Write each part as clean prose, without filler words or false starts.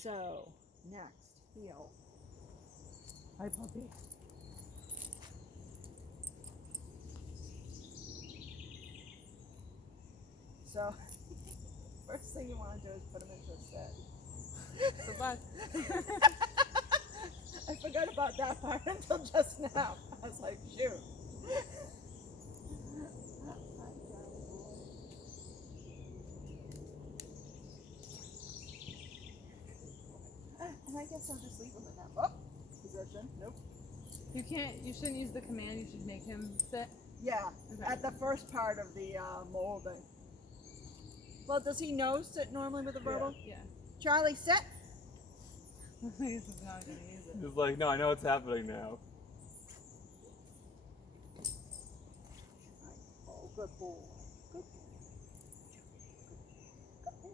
So, next, heel. Hi, puppy. So, first thing you want to do is put him into a sit. Good luck. I forgot about that part until just now. I was like, shoot. And I guess I'll just leave him in that position. Nope. You shouldn't use the command, you should make him sit. Yeah, Okay. at the first part of the molding. Well, does he know sit normally with a verbal? Yeah. Charlie, sit. This is not gonna use it. He's like, no, I know what's happening now. Oh, good boy. Good boy. Good boy.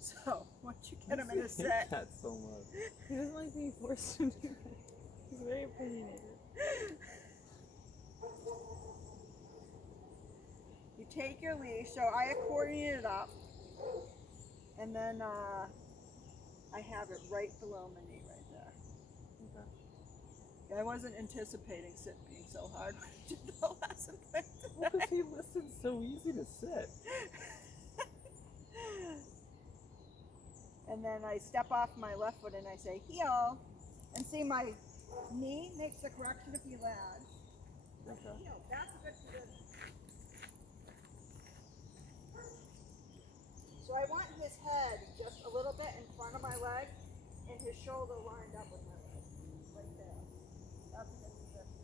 So, once you get him in a I sit, hate that so much. He doesn't like being forced to do that. He's very opinionated. you take your leash. So I accordion it up, and then I have it right below my knee right there. Okay. I wasn't anticipating sit being so hard when I did the lesson thing Well, today. because he listens so easy to sit. And then I step off my left foot and I say heel, and see my knee makes the correction if you lag. Okay. Heel, that's a good position. So I want his head just a little bit in front of my leg, and his shoulder lined up with my leg, right there. That's a good position.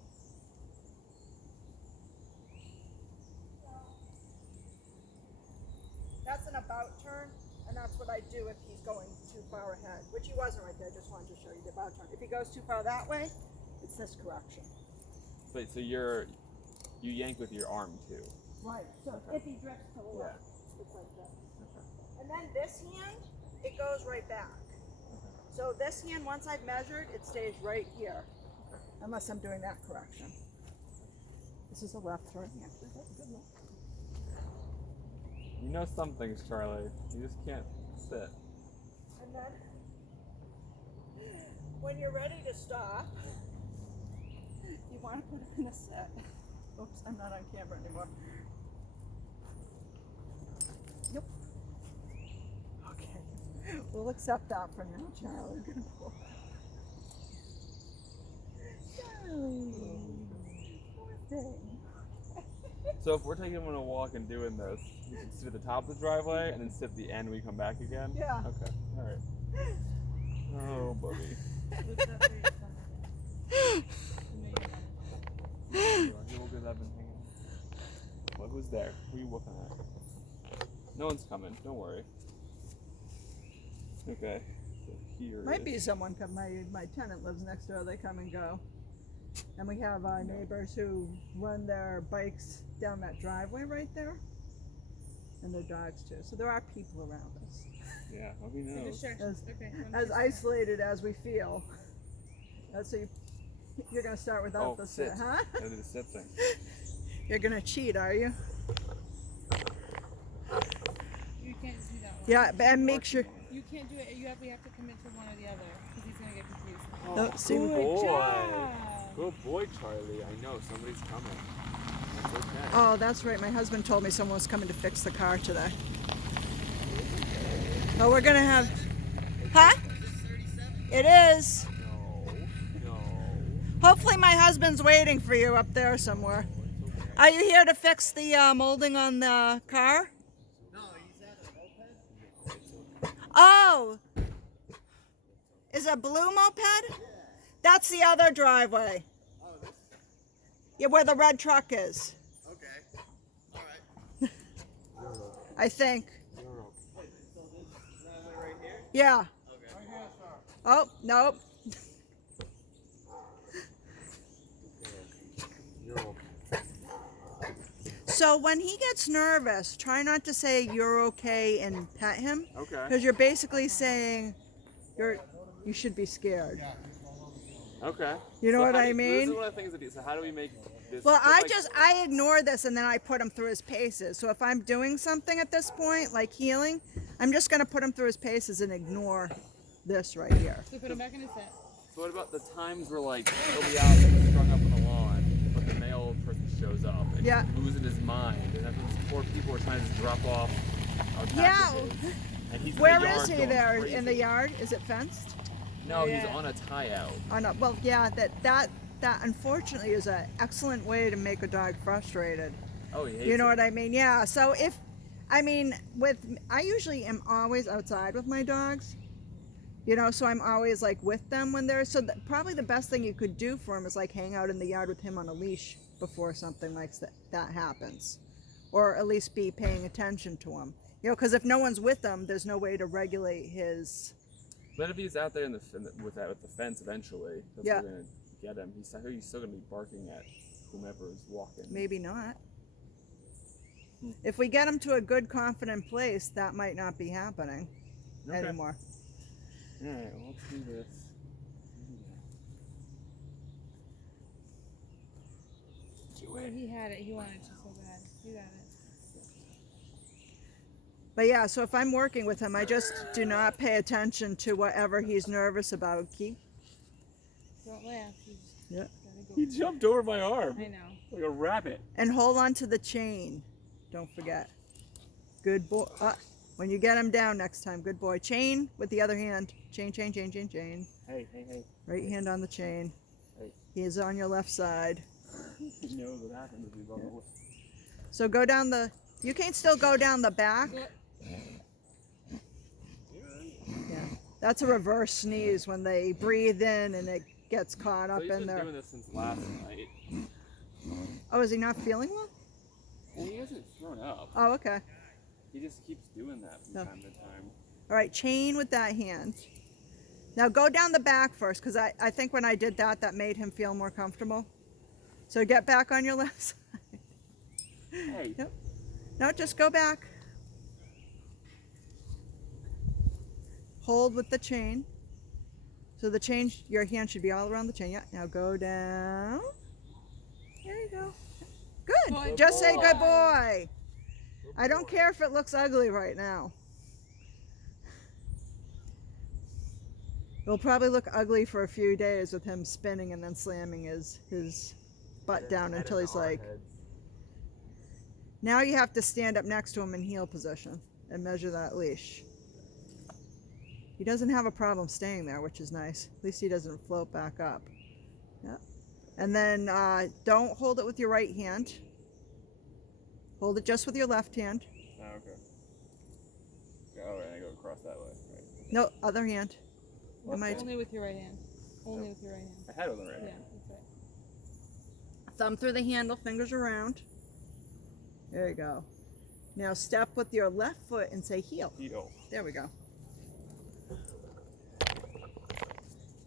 That's an about turn, and that's what I do if he's going too far ahead, which he wasn't right there. I just wanted to show you the about turn. If he goes too far that way, it's this correction. Wait, so you yank with your arm too. Right. So if he drifts to the Yeah. left, it's like this. And then this hand, it goes right back. So this hand, once I've measured, it stays right here. Unless I'm doing that correction. This is a left throw hand. Good luck. You know some things, Charlie. You just can't sit. And then, when you're ready to stop, you want to put him in a set. Oops, I'm not on camera anymore. Yep. Okay. We'll accept that for now, Charlie. Good boy. Charlie. Poor thing. So if we're taking him on a walk and doing this, we should sit at the top of the driveway and then sit at the end when we come back again? Yeah. Okay. Alright. Oh, buddy. Lift up for your stomach. I've been hanging. Well, who's there? Who are you looking at? No one's coming. Don't worry. Okay. So here Might is- be someone come. My tenant lives next door. They come and go, and we have neighbors who run their bikes down that driveway right there, and their dogs too. So there are people around us. Yeah, who knows? Distractions. Okay. As isolated as we feel. So you're gonna start without Oh, the sit. sit, huh? Gotta do the sit thing. You're gonna cheat, are you? You can't do that one. Yeah, and make sure. You can't do it. We have to commit to one or the other because he's gonna get confused. No, see, Good Good boy. job. Good boy, Charlie. I know somebody's coming. That's okay. Oh, that's right. My husband told me someone was coming to fix the car today. But we're gonna have. Huh? It is. No. Hopefully, my husband's waiting for you up there somewhere. Are you here to fix the molding on the car? No, he's at a moped. Oh! Is it blue moped? That's the other driveway. Oh, this. Yeah, where the red truck is. Okay. All right. I think. Wait, so this driveway right here? Yeah. Okay. Oh, nope. You're okay. So when he gets nervous, try not to say you're okay and pet him. Okay. Because you're basically saying you should be scared. Okay. You know So what how I do- This mean? is one of the things that so how do we make this? Well, like- I ignore this and then I put him through his paces. So if I'm doing something at this point, like healing, I'm just gonna put him through his paces and ignore this right here. So put him back in his set. So what about the times where like he'll be out like, strung up on the lawn, but the male person shows up and Yeah. he's losing his mind, and then these poor people are trying to just drop off our packages, and he's in Where the yard is he going there? crazy. In the yard? Is it fenced? No, he's Yeah. on a tie out. Oh no. Well, yeah. That unfortunately is an excellent way to make a dog frustrated. Oh, he hates You know it. what I mean? Yeah. So if, I mean, I usually am always outside with my dogs. You know, so I'm always like with them when they're, so probably the best thing you could do for him is like hang out in the yard with him on a leash before something like that happens. Or at least be paying attention to him. You know, because if no one's with him, there's no way to regulate his, But if he's out there with the fence eventually, that's Yeah. what's gonna get him. He's still gonna be barking at whomever is walking. maybe not. If we get him to a good confident place, that might not be happening anymore. All right, well, let's do this. Where he had it, he wanted to so bad. You got it. But yeah, so if I'm working with him, I just do not pay attention to whatever he's nervous about. Don't laugh. You just Yeah. gotta go. He jumped over my arm I know. like a rabbit. And hold on to the chain. Don't forget. Good boy. When you get him down next time, good boy. Chain with the other hand. Chain, chain, chain, chain, chain. Hey. Right hand on the chain. Hey. He is on your left side. He knows what happens if he's on the left. So go down the, you can still go down the back. Yep. Yeah. That's a reverse sneeze when they breathe in and it gets caught So up he's in been there. doing this since last night. Oh, is he not feeling well? Well, he hasn't thrown up. Oh, okay. He just keeps doing that from No. time to time. All right, chain with that hand. Now go down the back first, because I think when I did that, that made him feel more comfortable. So get back on your left side. Hey. Yep. No, just go back. Hold with the chain. So the chain, your hand should be all around the chain. Yeah. Now go down. There you go. Good. Good Just say good boy. boy. I don't care if it looks ugly right now. It'll probably look ugly for a few days with him spinning and then slamming his butt down until he's like, now you have to stand up next to him in heel position and measure that leash. He doesn't have a problem staying there, which is nice. At least he doesn't float back up. Yeah. And then don't hold it with your right hand. Hold it just with your left hand. Oh, okay. Oh, right, I go across that way. Right. No, other hand. Left Am I- hand. Only with your right hand. Only with your right hand. I had it on the right. Yeah, hand. that's right. Thumb through the handle, fingers around. There you go. Now step with your left foot and say heel. Heel. There we go.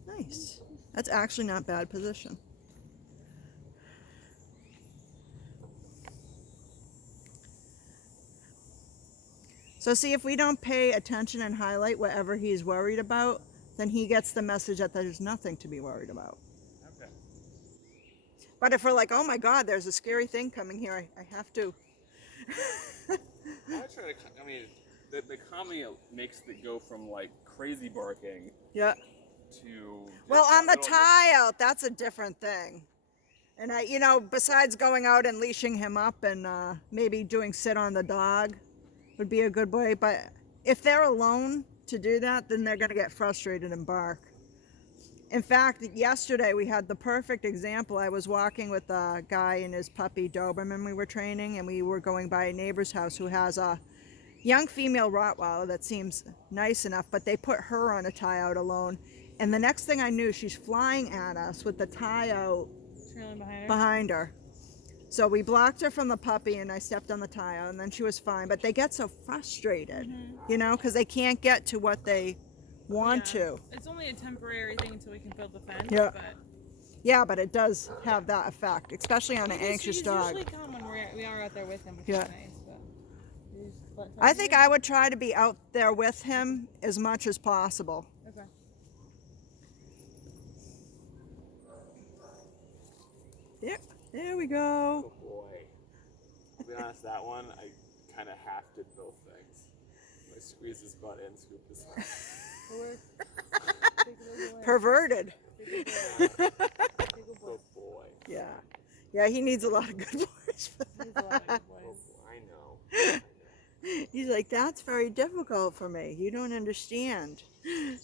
Nice. That's actually not bad position. So see, if we don't pay attention and highlight whatever he's worried about, then he gets the message that there's nothing to be worried about. Okay. But if we're like, oh my God, there's a scary thing coming here, I have to. I try to. I mean, the calming makes it go from like crazy barking Yeah. to. Well, just on the a little- tie out, that's a different thing. And I, you know, besides going out and leashing him up and maybe doing sit on the dog would be a good way. But if they're alone to do that, then they're going to get frustrated and bark. In fact, yesterday we had the perfect example. I was walking with a guy and his puppy Doberman we were training, and we were going by a neighbor's house who has a young female Rottweiler that seems nice enough, but they put her on a tie out alone. And the next thing I knew, she's flying at us with the tie out Trailing behind her. behind her. So we blocked her from the puppy and I stepped on the tie out and then she was fine. But they get so frustrated, you know, because they can't get to what they want Yeah. to. It's only a temporary thing until we can build the fence. Yeah. But Yeah, but it does have that effect, especially on an anxious he's dog. usually calm when we are out there with him, which Yeah. is nice. But we just let I him think do I would try to be out there with him as much as possible. it. Okay. There we go. Oh boy. To be honest, that one I kind of half did both things. I squeeze his butt in, scoop his butt. Perverted. Good boy. Yeah. Yeah, he needs a lot of good boys for He's a lot of that. good Oh, boys. I know. He's like, that's very difficult for me. You don't understand. You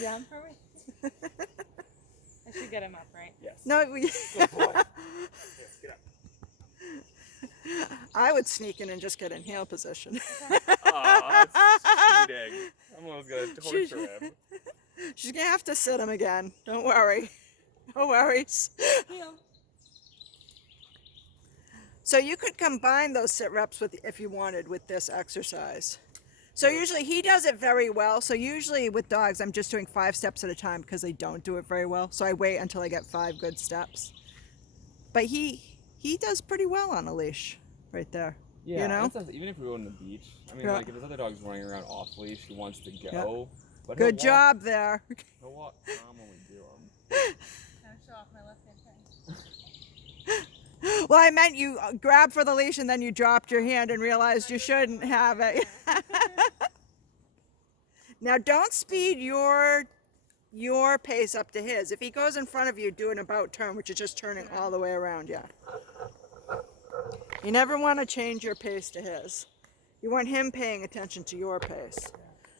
down for me? I should get him up, right? Yes. No, Good boy. Here, get up. I would sneak in and just get in heel position. Aw, that's cheating. I'm almost gonna She's- torture him. She's gonna have to sit him again. Don't worry. No worries. Heel. So you could combine those sit reps with, if you wanted, with this exercise. So usually he does it very well. So usually with dogs, I'm just doing 5 steps at a time because they don't do it very well. So I wait until I get 5 good steps. But he does pretty well on a leash, right there. Yeah, You know? that sounds- even if we go on the beach, I mean, Yeah. like if there's other dogs running around off leash, he wants to go. Yeah. But Good he'll walk- job there. He'll walk calm when we do them. Kind of show off my left hand thing. Well, I meant you grabbed for the leash and then you dropped your hand and realized you shouldn't have it. Now, don't speed your pace up to his. If he goes in front of you, do an about turn, which is just turning all the way around. Yeah. You never want to change your pace to his. You want him paying attention to your pace.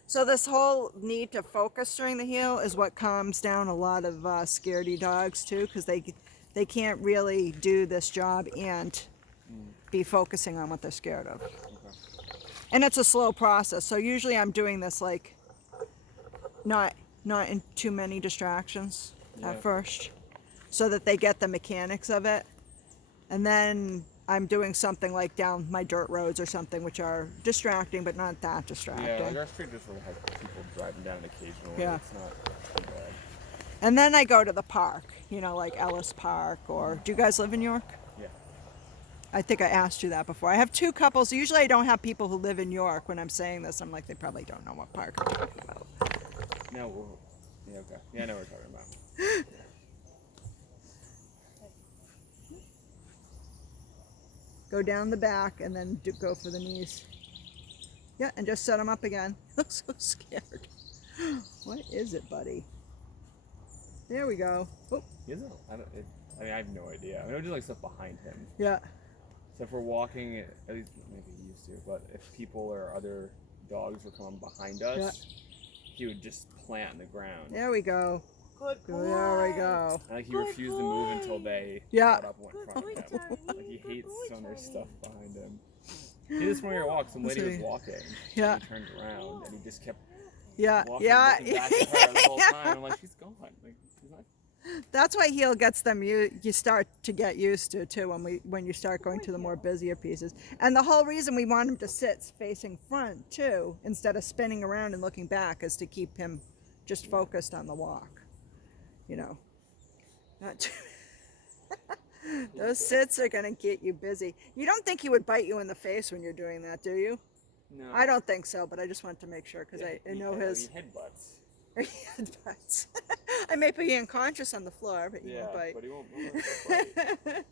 So this whole need to focus during the heel is what calms down a lot of scaredy dogs too, because they can't really do this job and be focusing on what they're scared of. Okay. And it's a slow process. So usually I'm doing this like not in too many distractions Yeah. at first, so that they get the mechanics of it. And then I'm doing something like down my dirt roads or something, which are distracting, but not that distracting. Yeah, like our street just will have people driving down it occasionally. Yeah. It's not too bad. And then I go to the park, you know, like Ellis Park, or do you guys live in York? Yeah. I think I asked you that before. I have 2 couples. Usually I don't have people who live in York when I'm saying this. I'm like, they probably don't know what park I'm talking about. No, yeah, okay. Yeah, I know what we're talking about. Go down the back and then go for the knees. Yeah, and just set them up again. Looks so scared. What is it, buddy? There we go. Oh, He isn't. I mean, I have no idea. I mean, I would just like stuff behind him. yeah. So if we're walking, at least maybe he used to, but if people or other dogs were coming behind us, he would just plant in the ground. There we go. Good boy. There we go. And, like he Good refused to move until boy. they Yeah. got up and went in Good front boy, of him. Tony. Like he Good hates boy, when there's Tony. stuff behind him. He just went on a walk. Some lady was see. walking. Yeah. And he turned around and he just kept Yeah, walking, yeah. looking back at her the whole time. I'm like, she's gone. Like, she's not. That's why heel gets them. You start to get used to too when you start going to the more busier pieces. And the whole reason we want him to sit facing front too, instead of spinning around and looking back, is to keep him just focused on the walk. You know, not too. Those sits are gonna get you busy. You don't think he would bite you in the face when you're doing that, do you? No. I don't think so, but I just wanted to make sure because I know his headbutts. headbutts. I may be unconscious on the floor, but he Yeah, won't bite. but he won't bite.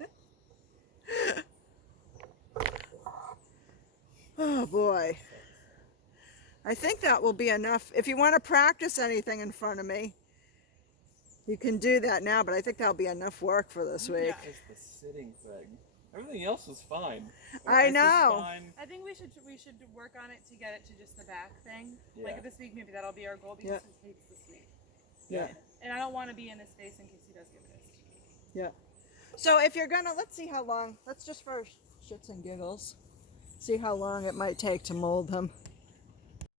Oh boy. I think that will be enough. If you want to practice anything in front of me, you can do that now, but I think that'll be enough work for this week. It's the sitting thing. Everything else was fine. I This is know. fine. I think we should work on it to get it to just the back thing. Yeah. Like this week, maybe that'll be our goal because Yeah. he hates this week. Yeah. And I don't want to be in his face in case he does get pissed. Yeah. So if you're gonna, let's see how long, let's just for shits and giggles, see how long it might take to mold him.